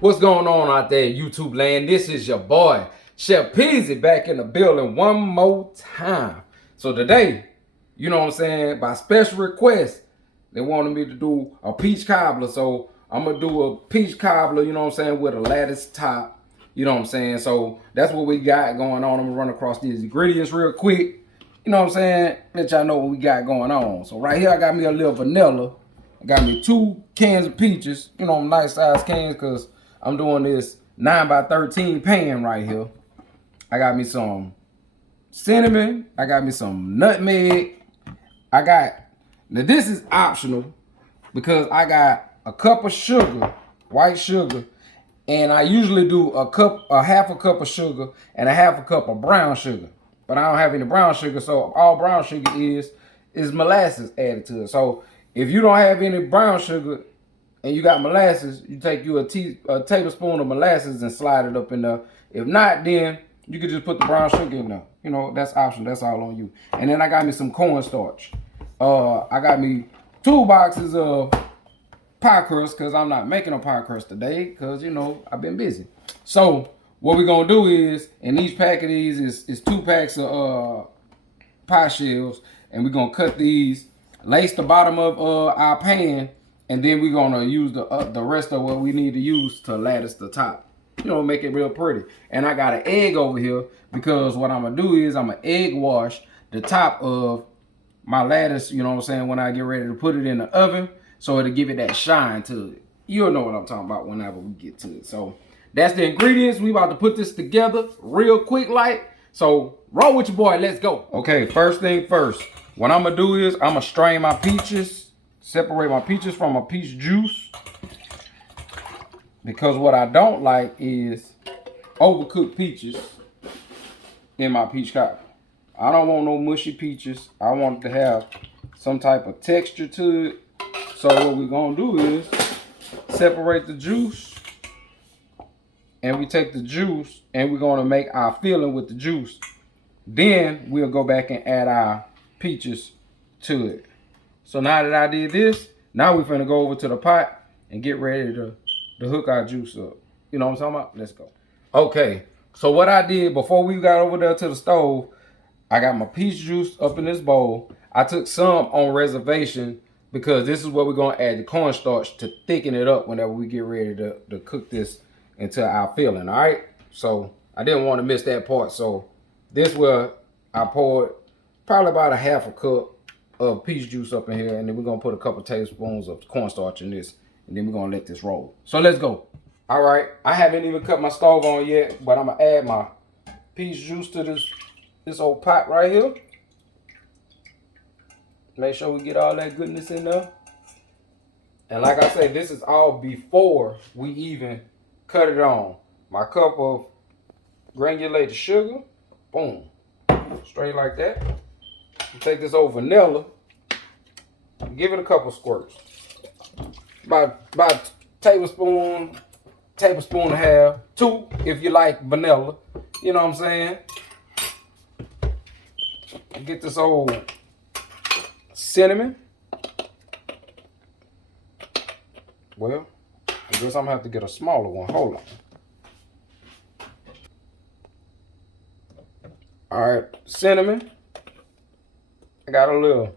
What's going on out there, YouTube land? This is your boy, Chef Peasy, back in the building one more time. So today, you know what I'm saying, by special request, they wanted me to do a peach cobbler. So I'm going to do a peach cobbler, you know what I'm saying, with a lattice top. You know what I'm saying? So that's what we got going on. I'm going to run across these ingredients real quick. You know what I'm saying? Let y'all know what we got going on. So right here, I got me a little vanilla. I got me 2 cans of peaches. You know, nice size cans because I'm doing this 9x13 pan right here. I got me some cinnamon. I got me some nutmeg. Now this is optional because I got a cup of sugar, white sugar, and I usually do a half a cup of sugar and a half a cup of brown sugar. But I don't have any brown sugar, so all brown sugar is molasses added to it. So if you don't have any brown sugar and you got molasses, you take you a tablespoon of molasses and slide it up in there. If not, then you could just put the brown sugar in there. You know, that's optional. That's all on you. And then I got me some cornstarch. I got me 2 boxes of pie crust because I'm not making a pie crust today because, you know, I've been busy. So what we're going to do is, in each pack of these is 2 packs of pie shells. And we're going to cut these, lace the bottom of our pan, and then we're going to use the rest of what we need to use to lattice the top. You know, make it real pretty. And I got an egg over here because what I'm going to do is I'm going to egg wash the top of my lattice, you know what I'm saying, when I get ready to put it in the oven, so it'll give it that shine to it. You'll know what I'm talking about whenever we get to it. So that's the ingredients. We about to put this together real quick like. So roll with your boy. Let's go. Okay, first thing first. What I'm going to do is I'm going to strain my peaches, separate my peaches from my peach juice. Because what I don't like is overcooked peaches in my peach cobbler. I don't want no mushy peaches. I want it to have some type of texture to it. So what we're going to do is separate the juice. And we take the juice and we're going to make our filling with the juice. Then we'll go back and add our peaches to it. So now that I did this, now we're finna go over to the pot and get ready to hook our juice up. You know what I'm talking about? Let's go. Okay, so what I did before we got over there to the stove, I got my peach juice up in this bowl. I took some on reservation because this is what we're gonna add the cornstarch to thicken it up whenever we get ready to cook this into our filling, all right? So I didn't want to miss that part. So this where I poured probably about a half a cup of peach juice up in here, and then we're gonna put a couple tablespoons of cornstarch in this, and then we're gonna let this roll. So let's go. All right, I haven't even cut my stove on yet, but I'm gonna add my peach juice to this old pot right here. Make sure we get all that goodness in there. And like I say, this is all before we even cut it on. My cup of granulated sugar, boom, straight like that. You take this old vanilla, give it a couple squirts. About tablespoon and a half, 2 if you like vanilla. You know what I'm saying? Get this old cinnamon. Well, I guess I'm gonna have to get a smaller one. Hold on. All right, cinnamon. I got a little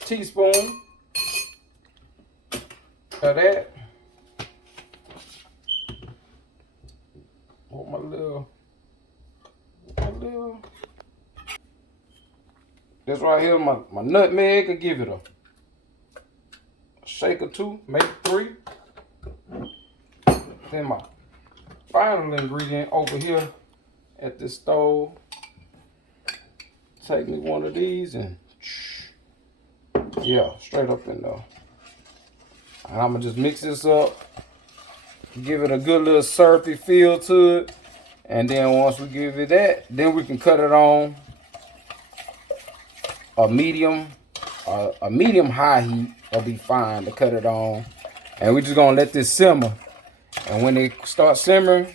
teaspoon of that. Oh, my little. This right here, my nutmeg. I give it a shake or 2, maybe 3. Then my final ingredient over here at this stove. Take me one of these and yeah, straight up in there. And I'm gonna just mix this up, give it a good little syrupy feel to it, and then once we give it that, then we can cut it on a medium high heat. Will be fine to cut it on, and we're just gonna let this simmer. And when it starts simmering,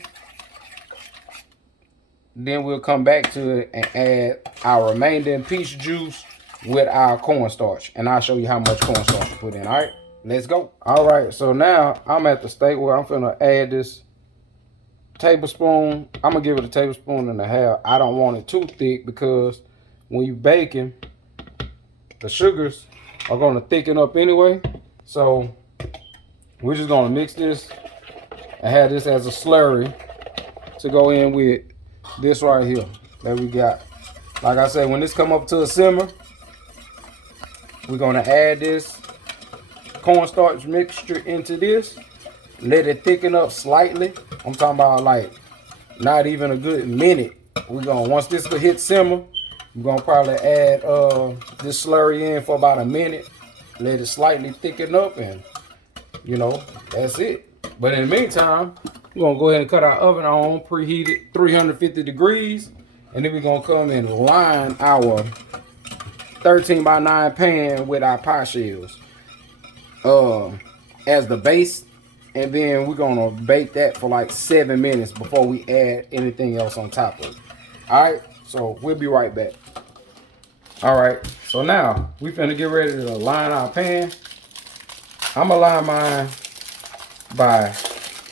then we'll come back to it and add our remaining peach juice with our cornstarch. And I'll show you how much cornstarch to put in, all right? Let's go. All right, so now I'm at the state where I'm finna add this tablespoon. I'm gonna give it a tablespoon and a half. I don't want it too thick because when you baking, the sugars are gonna thicken up anyway. So we're just gonna mix this and have this as a slurry to go in with this right here that we got. Like I said, when this come up to a simmer, we're gonna add this cornstarch mixture into this. Let it thicken up slightly. I'm talking about like not even a good minute. We're gonna, once this hit simmer, we're gonna probably add this slurry in for about a minute. Let it slightly thicken up, and you know, that's it. But in the meantime, we're gonna go ahead and cut our oven on, preheated 350 degrees, and then we're gonna come and line our 13x9 pan with our pie shells as the base, and then we're gonna bake that for like 7 minutes before we add anything else on top of it. All right, so we'll be right back. All right, so now we finna get ready to line our pan. I'm gonna line mine by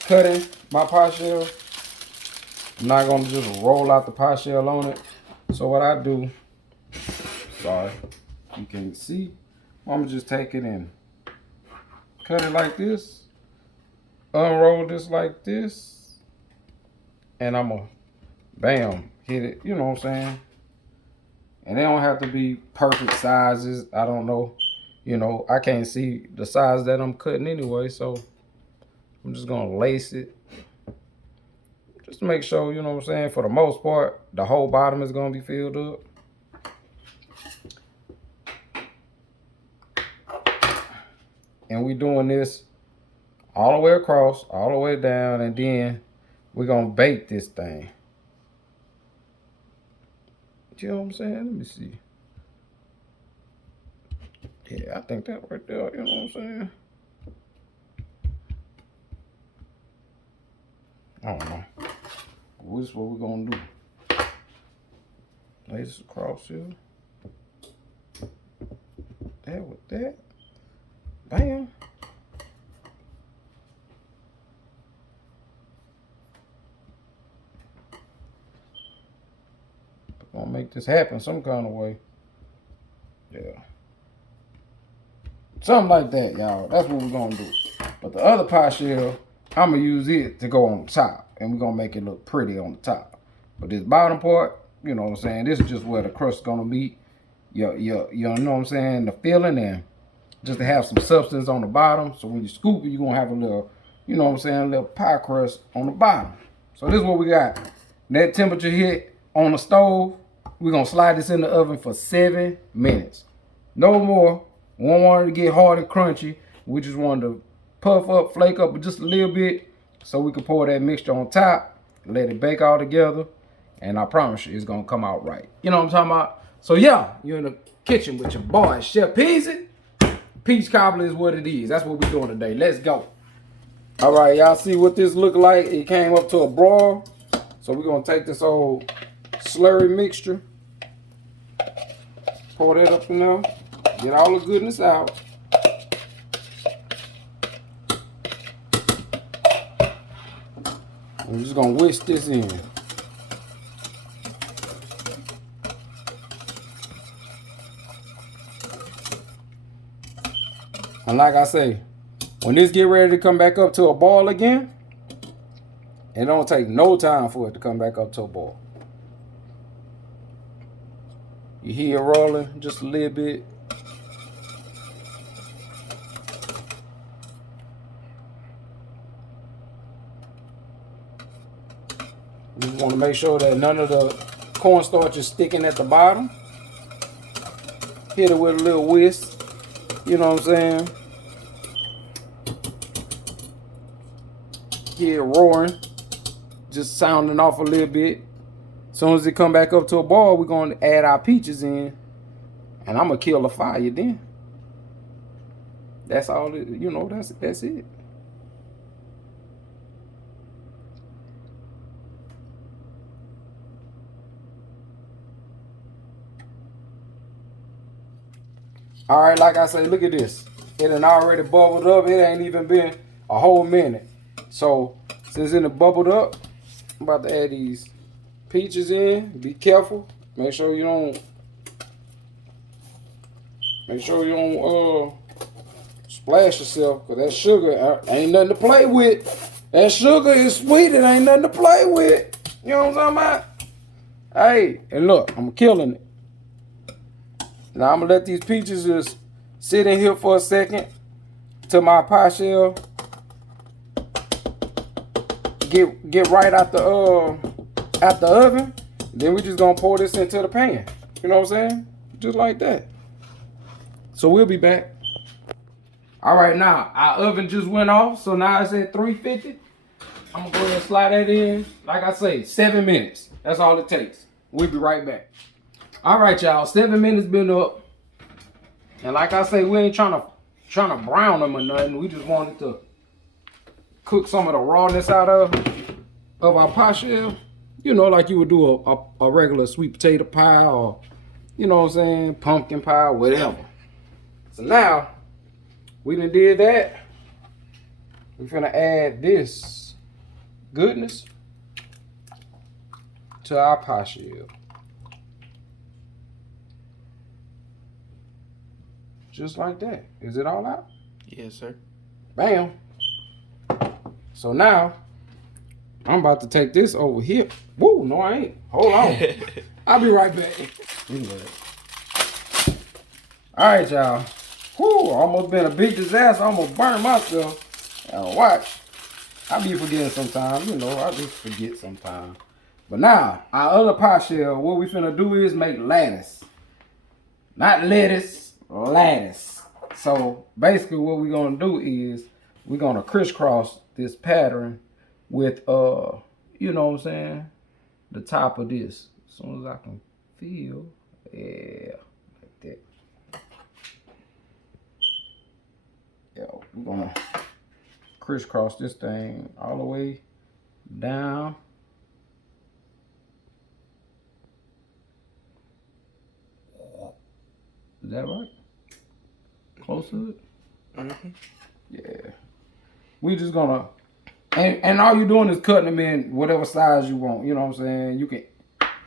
cutting my pie shell. I'm not gonna just roll out the pie shell on it. So what I do, sorry, you can see, I'm gonna just take it and cut it like this, unroll this like this, and I'm gonna, bam, hit it, you know what I'm saying? And they don't have to be perfect sizes. I don't know, you know, I can't see the size that I'm cutting anyway, so I'm just gonna lace it. Just to make sure, you know what I'm saying, for the most part, the whole bottom is gonna be filled up. And we doing this all the way across, all the way down, and then we're gonna bake this thing. You know what I'm saying? Let me see. Yeah, I think that right there, you know what I'm saying? I don't know. This is what we're gonna do. Lay this across here. There with that. Bam. We're gonna make this happen some kind of way. Yeah. Something like that, y'all. That's what we're gonna do. But the other pie shell, I'm gonna use it to go on top, and we're gonna make it look pretty on the top. But this bottom part, you know what I'm saying, this is just where the crust is gonna be. You know what I'm saying, the filling, and just to have some substance on the bottom. So when you scoop it, you're gonna have a little, you know what I'm saying, a little pie crust on the bottom. So this is what we got. That temperature hit on the stove, we're gonna slide this in the oven for 7 minutes. No more. We don't want it to get hard and crunchy. We just want to puff up, flake up just a little bit so we can pour that mixture on top, let it bake all together, and I promise you it's gonna come out right. You know what I'm talking about? So yeah, you're in the kitchen with your boy, Chef Peasy. Peach cobbler is what it is. That's what we're doing today. Let's go. All right, y'all see what this look like? It came up to a broil. So we're gonna take this old slurry mixture, pour that up in there, get all the goodness out. We're just gonna whisk this in. And like I say, when this get ready to come back up to a boil again, it don't take no time for it to come back up to a boil. You hear it rolling just a little bit. You want to make sure that none of the cornstarch is sticking at the bottom. Hit it with a little whisk. You know what I'm saying? Hear it roaring. Just sounding off a little bit. As soon as it come back up to a boil, we're going to add our peaches in. And I'm going to kill the fire then. That's all it, you know, that's it. All right, like I say, look at this. it done already bubbled up. It ain't even been a whole minute. So since it done bubbled up, I'm about to add these peaches in. Be careful. Make sure you don't splash yourself, because that sugar ain't nothing to play with. That sugar is sweet. It ain't nothing to play with. You know what I'm talking about? Hey, and look, I'm killing it. Now I'm gonna let these peaches just sit in here for a second till my pie shell get right out the oven. Then we just gonna pour this into the pan. You know what I'm saying? Just like that. So we'll be back. All right, now our oven just went off, so now it's at 350. I'm gonna go ahead and slide that in. Like I say, 7 minutes. That's all it takes. We'll be right back. All right, y'all. 7 minutes been up, and like I say, we ain't trying to brown them or nothing. We just wanted to cook some of the rawness out of our pie shell. You know, like you would do a regular sweet potato pie, or you know what I'm saying, pumpkin pie, whatever. So now we done did that. We're gonna add this goodness to our pie shell. Just like that. Is it all out? Yes, sir. Bam. So now I'm about to take this over here. Woo, no I ain't. Hold on. I'll be right back. All right, y'all. Whoo, almost been a big disaster. Almost burned myself. Now watch. I be forgetting sometimes. You know, I just forget sometimes. But now, our other pie shell, what we finna do is make lattice. Not lettuce, lattice. So basically what we're gonna do is we're gonna crisscross this pattern with you know what I'm saying, the top of this. As soon as I can feel, yeah, like that. Yo, we're gonna crisscross this thing all the way down. Is that right? Close to it? Mm-hmm. Yeah. We just gonna, and all you're doing is cutting them in whatever size you want. You know what I'm saying? You can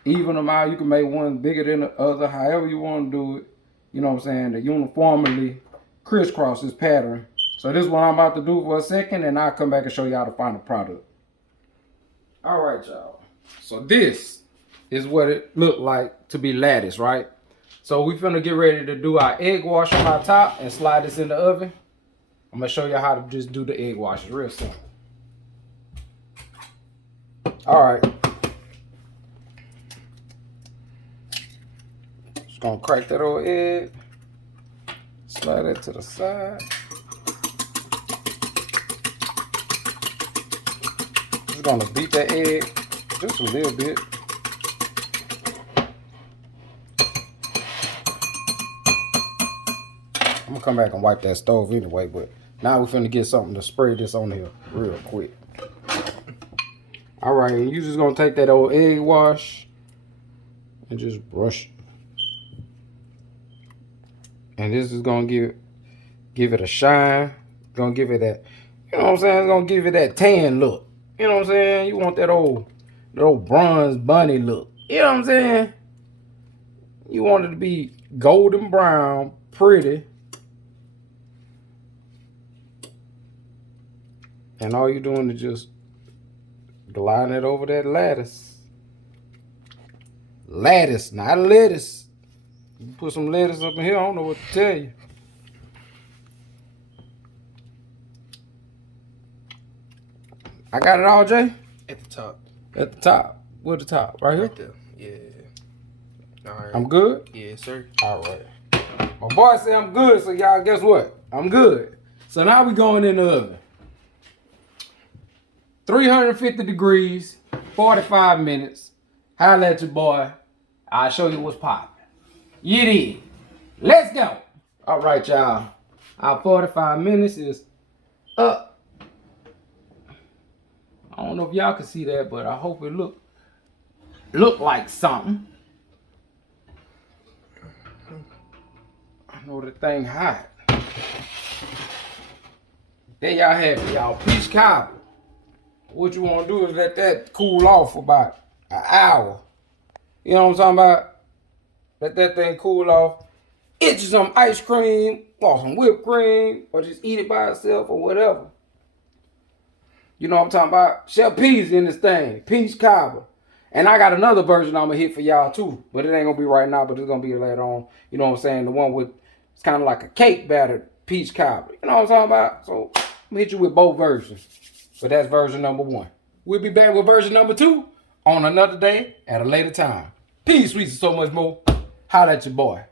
even them out. You can make one bigger than the other, however you want to do it. You know what I'm saying? To uniformly crisscross this pattern. So this is what I'm about to do for a second, and I'll come back and show y'all the final product. All right, y'all. So this is what it looked like to be lattice, right? So we finna get ready to do our egg wash on our top and slide this in the oven. I'm gonna show you how to just do the egg wash. It's real simple. All right. Just gonna crack that old egg. Slide that to the side. Just gonna beat that egg just a little bit. I'm gonna come back and wipe that stove anyway, but now we're finna get something to spray this on here real quick. All right, you just gonna take that old egg wash and just brush it. And this is gonna give it a shine. Gonna give it that, you know what I'm saying? It's gonna give it that tan look. You know what I'm saying? You want that old bronze bunny look. You know what I'm saying? You want it to be golden brown, pretty. And all you're doing is just gliding it over that lattice. Lattice, not lettuce. You put some lettuce up in here, I don't know what to tell you. I got it all, Jay? At the top. At the top. Where's the top? Right here? Right there. Yeah. All right. I'm good? Yes, sir. All right. My boy said I'm good, so y'all guess what? I'm good. So now we going in the oven. 350 degrees, 45 minutes. Holla at your boy. I'll show you what's popping. You did. Let's go. All right, y'all. Our 45 minutes is up. I don't know if y'all can see that, but I hope it look like something. I know the thing hot. There y'all have it, y'all. Peach cobbler. What you want to do is let that cool off for about an hour. You know what I'm talking about? Let that thing cool off. Eat you some ice cream or some whipped cream or just eat it by itself or whatever. You know what I'm talking about? Chef P's in this thing. Peach cobbler. And I got another version I'm going to hit for y'all too. But it ain't going to be right now, but it's going to be later on. You know what I'm saying? The one with, it's kind of like a cake battered peach cobbler. You know what I'm talking about? So I'm going to hit you with both versions. But that's version number 1. We'll be back with version number 2 on another day at a later time. Peace, sweets, and so much more. Holla at your boy.